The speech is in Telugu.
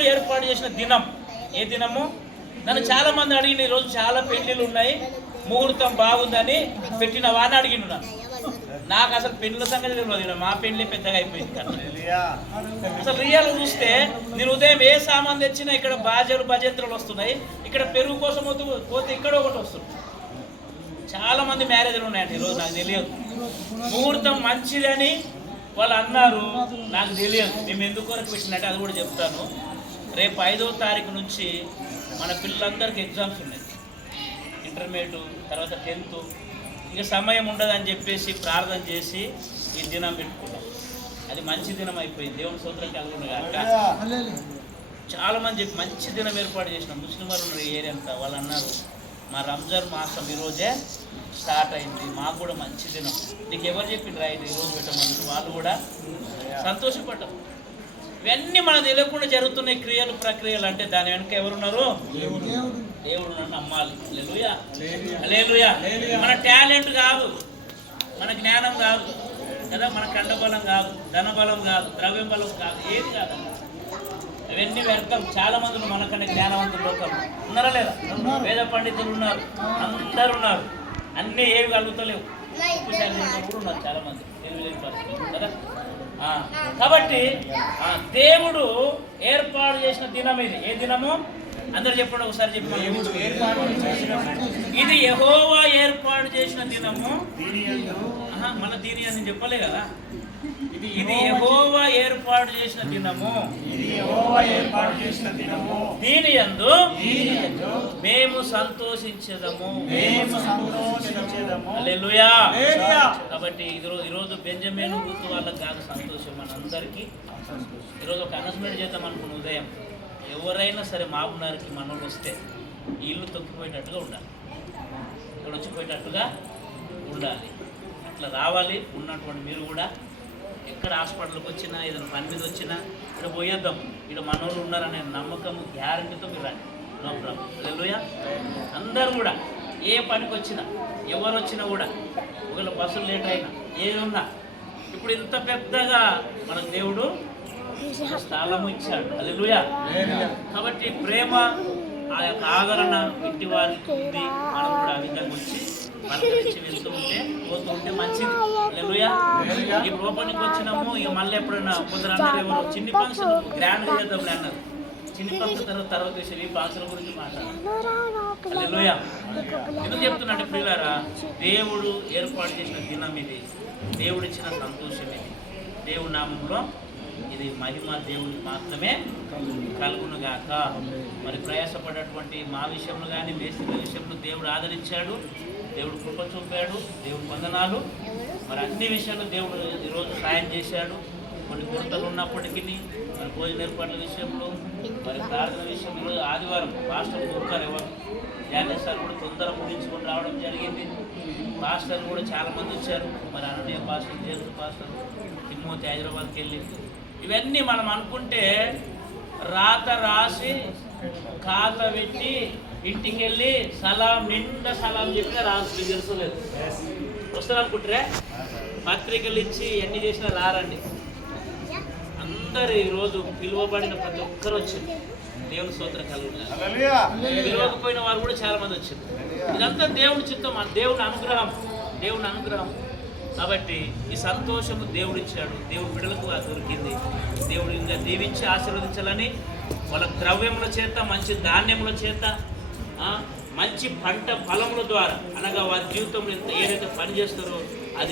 ఏర్పాటు చేసిన దినం ఏ దినము? నన్ను చాలా మంది అడిగిన, ఈరోజు చాలా పెళ్లిళ్ళు ఉన్నాయి, ముహూర్తం బాగుందని పెట్టిన వాడిని అడిగిన నాకు అసలు పెళ్లిల సంగతి తెలియదు. మా పెళ్లి పెద్దగా అయిపోయింది కదా. అసలు రియల్ చూస్తే నేను ఉదయం ఏ సామాన్ తెచ్చినా ఇక్కడ బాజలు భజంత్రులు వస్తున్నాయి, ఇక్కడ పెరుగు కోసం పోతే ఇక్కడ ఒకటి వస్తుంది. చాలా మంది మ్యారేజ్లు ఉన్నాయండి ఈరోజు, నాకు తెలియదు. ముహూర్తం మంచిదని వాళ్ళు అన్నారు, నాకు తెలియదు. మేము ఎందుకు వరకు పెట్టినట్టు అది కూడా చెప్తాను. రేపు 5వ తారీఖు నుంచి మన పిల్లలందరికీ ఎగ్జామ్స్ ఉన్నాయి, ఇంటర్మీడియట్ తర్వాత 10th. ఇంకా సమయం ఉండదని చెప్పేసి ప్రార్థన చేసి ఈ దినం పెట్టుకున్నాం. అది మంచి దినం అయిపోయింది. దేవుని స్తోత్రం కలుగును గాక. చాలామంది చెప్పి మంచి దినం ఏర్పాటు చేసినాం. ముస్లిం వాళ్ళు ఉన్నారు ఏరియా అంతా, వాళ్ళు అన్నారు మా రంజాన్ మాసం ఈరోజే స్టార్ట్ అయింది, మాకు కూడా మంచి దినం. నీకు ఎవరు చెప్పిండ్రు రైట్ ఈరోజు పెట్టమని? వాళ్ళు కూడా సంతోషపడ్డారు. ఇవన్నీ మనకు తెలియకుండా జరుగుతున్నాయి క్రియలు ప్రక్రియలు. అంటే దాని వెనుక ఎవరున్నారు? దేవుడు నమ్మాలి. హల్లెలూయా, హల్లెలూయా. మన టాలెంట్ కాదు, మన జ్ఞానం కాదు కదా, మన కండబలం కాదు, ధనబలం కాదు, ద్రవ్యం బలం కాదు, ఏది కాదు. అవన్నీ వ్యర్థం. చాలా మంది మనకన్నా జ్ఞానవంతులు లోకం ఉన్నారా లేదా? వేద పండితులు ఉన్నారు, అందరు ఉన్నారు. అన్నీ ఏవి కలుగుతలేవు, కూడా ఉన్నారు చాలా మంది తెలియలేని పరిస్థితులు కదా. కాబట్టి దేవుడు ఏర్పాటు చేసిన దినం ఇది. ఏ దినము? అందరు చెప్పండి ఒకసారి చెప్పండి. ఇది యెహోవా ఏర్పాటు చేసిన దినము. మన దీని అని చెప్పలే కదా. ఇది యెహోవా ఏర్పాటు చేసిన దినము, దీని యందు మేము సంతోషించదము. హల్లెలూయా. కాబట్టి ఈరోజు బెంజమిన్ రూతు వాళ్ళకి కాదు సంతోషం, మనందరికీ. ఈరోజు ఒక అనౌన్స్మెంట్ చేద్దాం అనుకున్న ఉదయం, ఎవరైనా సరే మాబునార్కి మనోళ్ళు వస్తే ఇల్లు తొక్కిపోయేటట్టుగా ఉండాలి, ఇక్కడ వచ్చిపోయేటట్టుగా ఉండాలి. అట్లా రావాలి. ఉన్నటువంటి మీరు కూడా ఎక్కడ హాస్పిటల్కి వచ్చినా, ఏదైనా పని మీద వచ్చినా ఇక్కడ పోయేద్దాం, ఇక్కడ మనోళ్ళు ఉన్నారనే నమ్మకం గ్యారంటీతో మీరు రండి. No problem. హల్లెలూయా. అందరూ కూడా ఏ పనికి వచ్చినా, ఎవరు వచ్చినా కూడా, ఒకవేళ బస్సులు లేట్ అయినా, ఏది ఉన్నా, ఇప్పుడు ఇంత పెద్దగా మనకు దేవుడు స్థలము ఇచ్చాడు. హల్లెలూయా. కాబట్టి ప్రేమ, ఆ యొక్క ఆదరణ ఇంటి వారికి ఉంది. మనం కూడా ఆ విధంగా వచ్చి పలకరించి వెళ్తూ ఉంటే పోతూ ఉంటే మంచిది. హల్లెలూయా. ఈ ఓపెనింగ్ వచ్చినాము, ఇక మళ్ళీ ఎప్పుడైనా కొందరు అన్నారు ఎవరు చిన్ని ఫంక్షన్ గ్రాండ్గా చేద్దాం అన్నారు. చిన్ని ఫంక్షన్ తర్వాత విషయం ఈ ఫంక్షన్ గురించి మాట్లాడారు. హల్లెలూయా. ఎందుకు చెప్తున్నట్టు ప్రియులారా, దేవుడు ఏర్పాటు చేసిన దినం ఇది, దేవుడు ఇచ్చిన సంతోషం ఇది. దేవుడి నామంలో ఇది మహిమ దేవుడికి మాత్రమే కలుగును గాక. మరి ప్రయాసపడేటువంటి మా విషయంలో కానీ మేస్త్రి విషయంలో దేవుడు ఆదరించాడు, దేవుడు కృప చూపాడు, దేవుడు వందనాలు. మరి అన్ని విషయాల్లో దేవుడు ఈరోజు సాయం చేశాడు. కొన్ని కొరతలు ఉన్నప్పటికీ మరి భోజన ఏర్పాట్ల విషయంలో, మరి ప్రార్థన విషయంలో ఈరోజు ఆదివారం పాస్టర్ దొరకారు ఎవరు, జానేష్ సార్ కూడా తొందర ముగించుకొని రావడం జరిగింది. పాస్టర్లు కూడా చాలామంది వచ్చారు. మరి అననీయ పాస్టర్, జేసు పాస్టర్, తిమ్మోతి హైదరాబాద్కి వెళ్ళి, ఇవన్నీ మనం అనుకుంటే రాత రాసి ఖాత పెట్టి ఇంటికి వెళ్ళి సలాం నిండా సలాం చెప్పినా రాసు తెలుసలేదు. వస్తారు అనుకుంటారే, పత్రికలు ఇచ్చి ఎన్ని చేసినా రారండి. అందరు ఈరోజు పిలువబడిన ప్రతి ఒక్కరు వచ్చింది. దేవుని స్తోత్రం కలుగుతుంది. పిలవకపోయిన వారు కూడా చాలా మంది వచ్చింది. ఇదంతా దేవుని చిత్తం, దేవుని అనుగ్రహం, దేవుని అనుగ్రహం. కాబట్టి ఈ సంతోషము దేవుడు ఇచ్చాడు, దేవుడు బిడ్డలకు దొరికింది. దేవుడు ఇంకా దీవించి ఆశీర్వదించాలని వాళ్ళ ద్రవ్యముల చేత, మంచి ధాన్యముల చేత, మంచి పంట ఫలముల ద్వారా, అనగా వారి జీవితంలో ఏదైతే పని చేస్తారో అది